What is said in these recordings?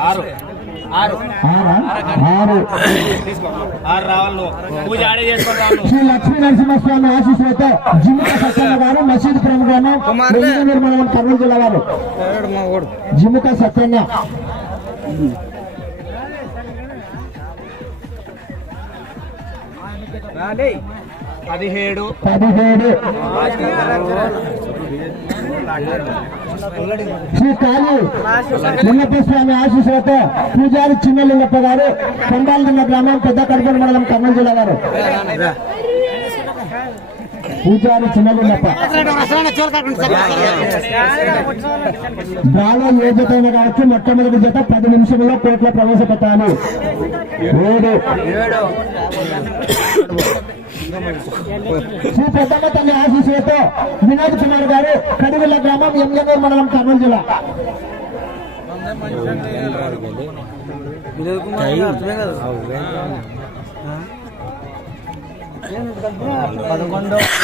ఆరు. ఆరు. ఆరా. ఆరు ఆరు రావాలి నువ్వు. పూజ ఆడే చేసుకుంటావు నువ్వు. శ్రీ లక్ష్మీ నరసింహస్వామి ఆశీస్సులతో జిమ్మిక సత్యన్న గారు మసీద్ ప్రముఖ గ్రామం వెంకటగిరి మండలం కర్నూలు జిల్లా వారు జిమ్మిక సత్యన్న. పదిహేడు. పదిహేడు. శ్రీ కాళీ లింగప్ప స్వామి ఆశీస్సులతో పూజారి చిన్న లింగప్ప గారు కొండాలదిన్న గ్రామం పెద్ద కడుపు మండలం కర్నూలు జిల్లా గారు. పూజారి చిన్న బాలో ఏ జత అయినా కావచ్చు మొట్టమొదటి జత పది నిమిషంలో కోట్ల ప్రవేశపెట్టాలి. ఏడు. శ్రీ పెద్దమ్మ తల్లి ఆశీస్సులతో వినోద్ కుమార్ గారు కడివిల్ల గ్రామం ఎంగనూరు మండలం కర్నూలు జిల్లా.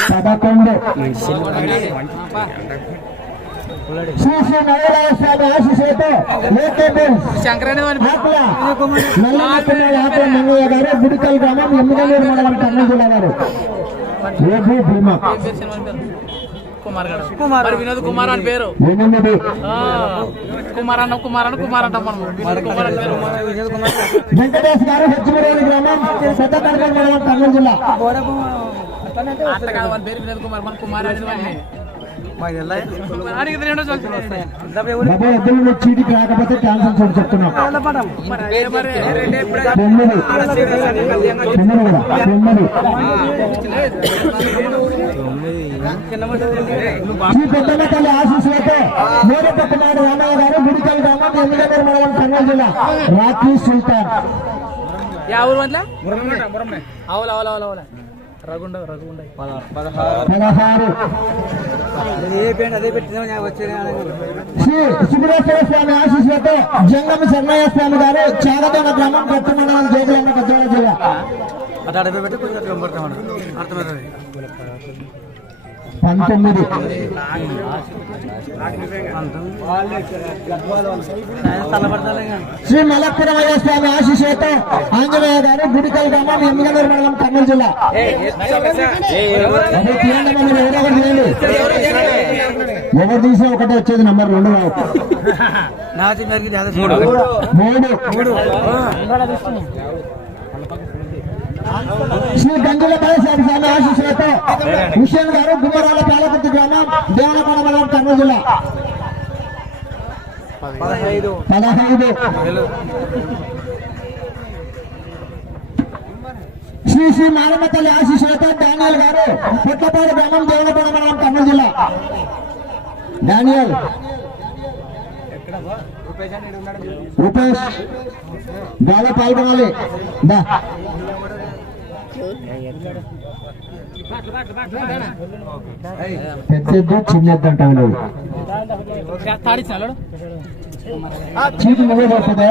పదకొండు. శ్రీ శ్రీ స్వామి ఆశీస్సులతో ఆకుల మంగయ్య గారు గుడికల్ గ్రామం ఎమ్మిగనూరు మండలం కర్నూలు జిల్లా వారు ఏబీ భీమా. కుమార్ గారు కుమార్ వినోద్ కుమార్ అని పేరు. కుమార్ అన్న కుమార్ అన్న కుమార్ అంటాం మనం వినోద్ కుమార్ అని పేరు. వెంకటేష్ గారు హెచ్చుమూరేని గ్రామం పెద్ద కడప మండలం కర్నూలు జిల్లా. కాదు పేరు వినోద్ కుమార్. మన కుమార్ అని చీటికి రాకపోతే క్యాన్సల్ చెప్తున్నాం శ్రీ పెద్దమ్మ తల్లి ఆశీస్సులతో మేరప్ప కుమారుడు రామయ్య గారు గుడికల్ గ్రామం ఎమ్మిగనూరు మండలం కర్నూలు జిల్లా రాఖీ సుల్తాన్ యా ఊరు అట్లా అవులా అవులా అవులా అవులా రగుండ రగుండ పదహారు. శ్రీ సుబ్రహ్మణ్య స్వామి ఆశీస్సులతో జంగమ శరణయ్య స్వామి గారు చాగదోన గ్రామం కొత్త మండలం జోగులమ్మ గద్వాల జిల్లా. పంతొమ్మిది. శ్రీ మలప్పురమయ్య స్వామి ఆశీస్సులతో ఆంజనేయ గారు గుడికల్ గ్రామం ఎమ్మిగనూరు మండలం కర్నూలు జిల్లా. ఎవరో తీసినా ఒకటే వచ్చేది నంబర్ రెండు రావు. మూడు. శ్రీ గంగుల బాలస్వామి స్వామి ఆశీస్సులతో హుషేన్ గారు గుమ్మరాల పాలకుర్తి గ్రామం దేవనకొండ మండలం కర్నూలు జిల్లా. పదహైదు. శ్రీ శ్రీ మారమ్మ తల్లి ఆశీస్సులతో డానియల్ గారు పుట్టపాడు గ్రామం దేవనకొండ మండలం కర్నూలు జిల్లా. డానియల్. రూపేష్ బాగా పాల్గొనాలి. దా పెద్దద్దు చిన్నద్దు అంటావు నువ్వు నువ్వే పడుతుందా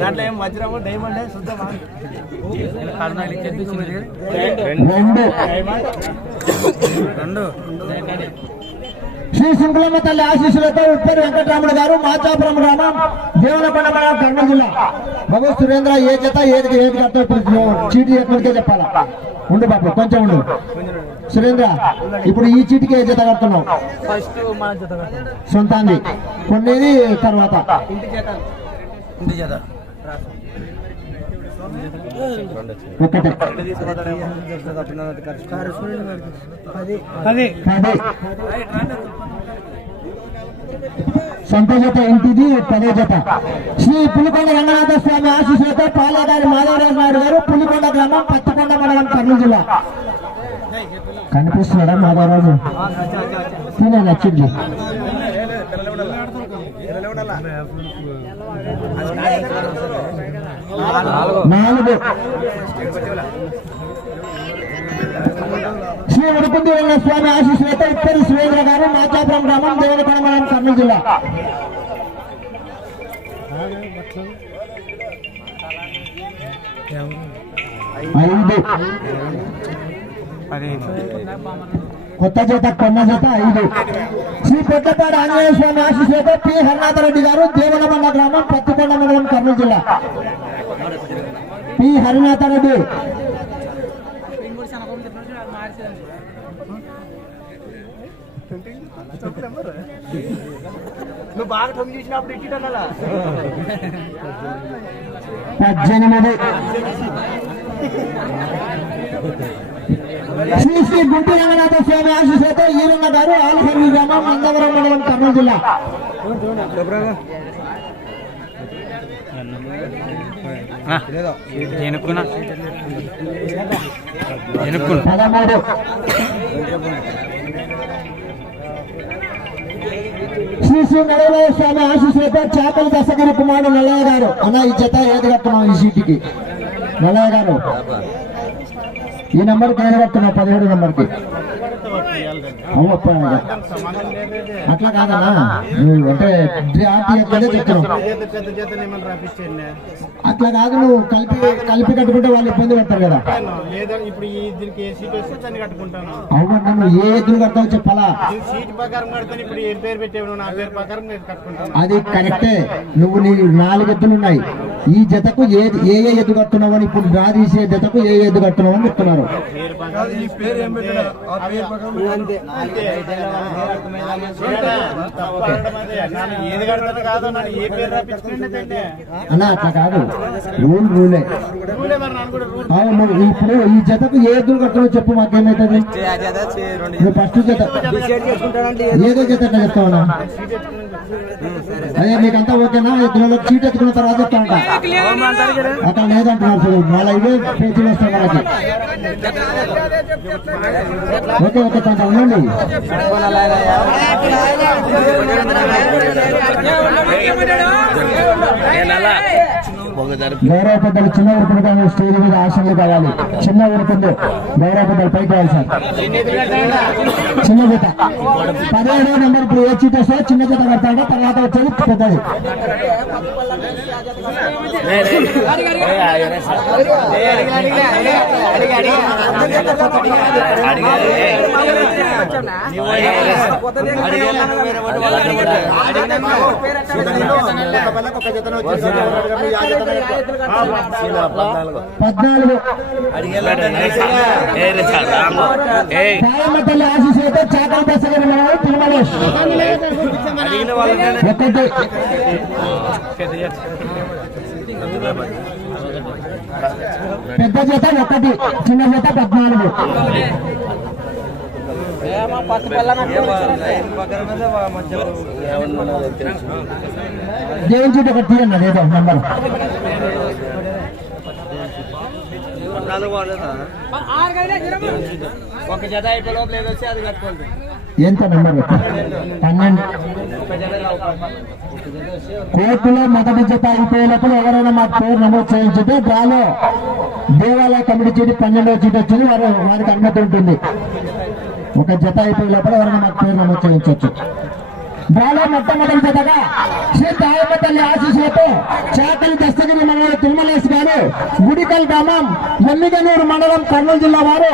దాంట్లో ఏం వజ్రము డైమండ్ శుద్ధమా రెండు. శ్రీ శంకులమ్మ తల్లి ఆశీస్సులతో ఉప్పరి వెంకటరాముడు గారు మాచాపురం గ్రామం దేవనకొండ మండలం కర్నూలు జిల్లా. బాబు సురేంద్ర ఏ జత ఏది ఏది చీటి ఎక్కడికే చెప్పాలా? ఉండు బాబు కొంచెం ఉండు. సురేంద్ర ఇప్పుడు ఈ చీటికి ఏ జత కడుతున్నావు. సొంతాన్ని కొన్నేది తర్వాత. సొంత జత ఇంటిది పదే జత శ్రీ పులికొండ రంగనాథ స్వామి ఆశీస్సులతో పాలగారి మాధవరాజు నాయుడు గారు. పులికొండ గ్రామం పత్తికొండ మండలం కర్నూలు జిల్లా కనిపిస్తున్నాడా మాధవరాజు తినే నచ్చింది నాలుగు. శ్రీ ఉడుకుంది ఉన్న స్వామి ఆశీస్సులతో ఇప్పటి సురేంద్ర గారు మాచాపురం గ్రామం దేవనకొండ మండలం కర్నూలు జిల్లా. కొత్త జత కొన్న జత ఐదు. శ్రీ పొట్లపాడు ఆంజనేయ స్వామి ఆశీస్సులతో పి. హరినాథరెడ్డి గారు దేవనబండ గ్రామం పత్తికొండ మండలం కర్నూలు జిల్లా. పి హరినాథరెడ్డి నువ్వు బాగా తొమ్మిది చూసినప్పుడు ఇచ్చిటా పద్దెనిమిది. శ్రీ శ్రీ గుంటి రంగనాథ స్వామి ఆశీస్సులతో ఈరన్న గారు ఆలసర్వి గ్రామం మందవరం మండలం కర్నూలు జిల్లా. ఎనుక్కున్నా ఎనుక్కున్నా శ్రీ శ్రీ నడవలయ స్వామి ఆశీస్సులతో చేపల దశగిరి కుమారుడు నల్లయ్య గారు. అన్న ఈ జత ఏది కట్టున్నాం ఈ సీటుకి? నల్లయ్య గారు. ఈ నెంబర్కి ఏది కట్టున్నావు పదిహేడు నెంబర్కి. అట్లా కాదన్నా. నువ్వు అంటే ఆర్టీ చెప్తున్నావు పెద్ద చేతలు ఏమన్నా రాపించండి అట్లా కాదు నువ్వు కలిపి కలిపి కట్టుకుంటే వాళ్ళు ఇబ్బంది పడతారు కదా. అవునన్నా నువ్వు ఏ ఎద్దులు కడతావు చెప్పాలా? ఈ సీట్ ప్రకారం కడతాను ఇప్పుడు ఏ పేరు పెట్టేవు నా పేరు ప్రకారం నేను కట్టుకుంటాను అది కరెక్టే. నువ్వు నీ నాలుగు ఎద్దులు ఉన్నాయి. ఈ జతకు ఏ ఏ ఏ ఎద్దు కడుతున్నావు అని ఇప్పుడు డ్రా తీసే జతకు ఏ ఏ ఎద్దు కడుతున్నావు అని చెప్తున్నారు. అన్న అట్లా కాదు రూల్ రూలే ఇప్పుడు ఈ జతకు ఏ ఎద్దులు కడుతున్నావు చెప్పు మాకేమైతుంది నువ్వు ఫస్ట్ జత ఏదో జత చెప్తావన్నా అదే మీకంతా ఓకేనా ఎద్దులలో చీట్ ఎత్తుకున్న తర్వాత చెప్తా ఉంటా అట్లా లేదంటున్నారు మళ్ళీ ఇవే పేజీలు వస్తాయి మనకి ఓకే ఓకే కొంచెం ఉండండి గౌరవ పెద్దలు చిన్న ఊరుకుంది కానీ స్టేజ్ మీద ఆశలు కావాలి. చిన్న ఊరుకుంది గౌరవ పెద్దలు పైకి రావాలి సార్. చిన్న జత. పదిహేడో నెంబర్ ఇప్పుడు ఏ చీట వస్తే చిన్న జత కడతాడో తర్వాత వచ్చేది పెద్దది. పద్నాలుగు. పాయమ్మ ఆశీస్సులతో చాకలి దశగిరి తిరుమలేష్ పెద్ద జత ఒకటి చిన్న జత పద్నాలుగు దేవుని చీట ఒకటి తీయండి ఏదో నంబర్. ఒక జత అయిపోయి లోపల ఏదొస్తే అది కట్టుకోండి. ఎంత నంబర్? పన్నెండు. కోర్టులో మొదటి జత అయిపోయే లోపల ఎవరైనా మా పేరు నమోదు చేయించితే డ్రాలో దేవాలయ కమిటీ చీటి పన్నెండవ చీటి వచ్చింది వారు వారికి అనుమతి ఉంటుంది. ఒక జత అయిపోయే లోపల ఎవరైనా మాకు పేరు నమోదు చేయించవచ్చు. డ్రాలో మొట్టమొదటి జతగా శ్రీ తాయమ్మ తల్లి ఆశీస్సులతో చేతలు దస్తగిరి మండలం తిరుమలేశ్ గారు గుడికల్ గ్రామం ఎమ్మిగనూరు మండలం కర్నూలు జిల్లా వారు.